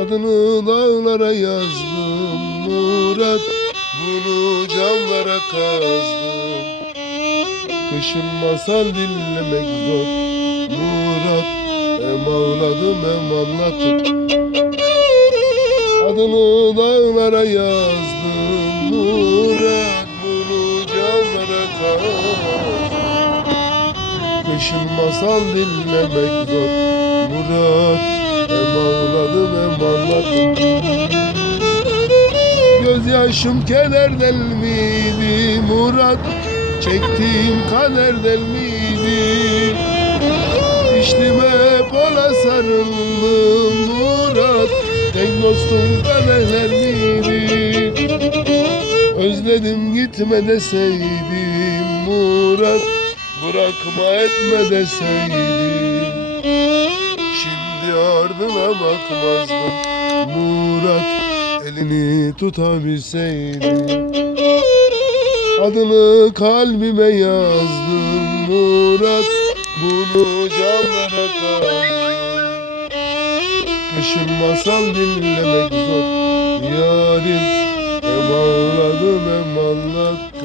Adını dağlara yazdım Murat. Bunu camlara kazdım. Kışın masal dinlemek zor Murat. Hem ağladım hem anlattım. Adını dağlara yazdım Murat. Bunu camlara kazdım. Kışın masal dinlemek zor Murat Hem ağladım hem anlattım Gözyaşım kederden miydi Murat? Çektiğim kaderden miydi? İçtim hep ona sarıldım Murat. Tek dostum kaderler miydi? Özledim gitme deseydim Murat. Bırakma etme deseydim bakmazdım. Murat elini tutabilseydim Adını kalbime yazdım. Murat Bunu camlara kazdım Kışın masal dinlemek zor. Yarim hem ağladım hem anlattım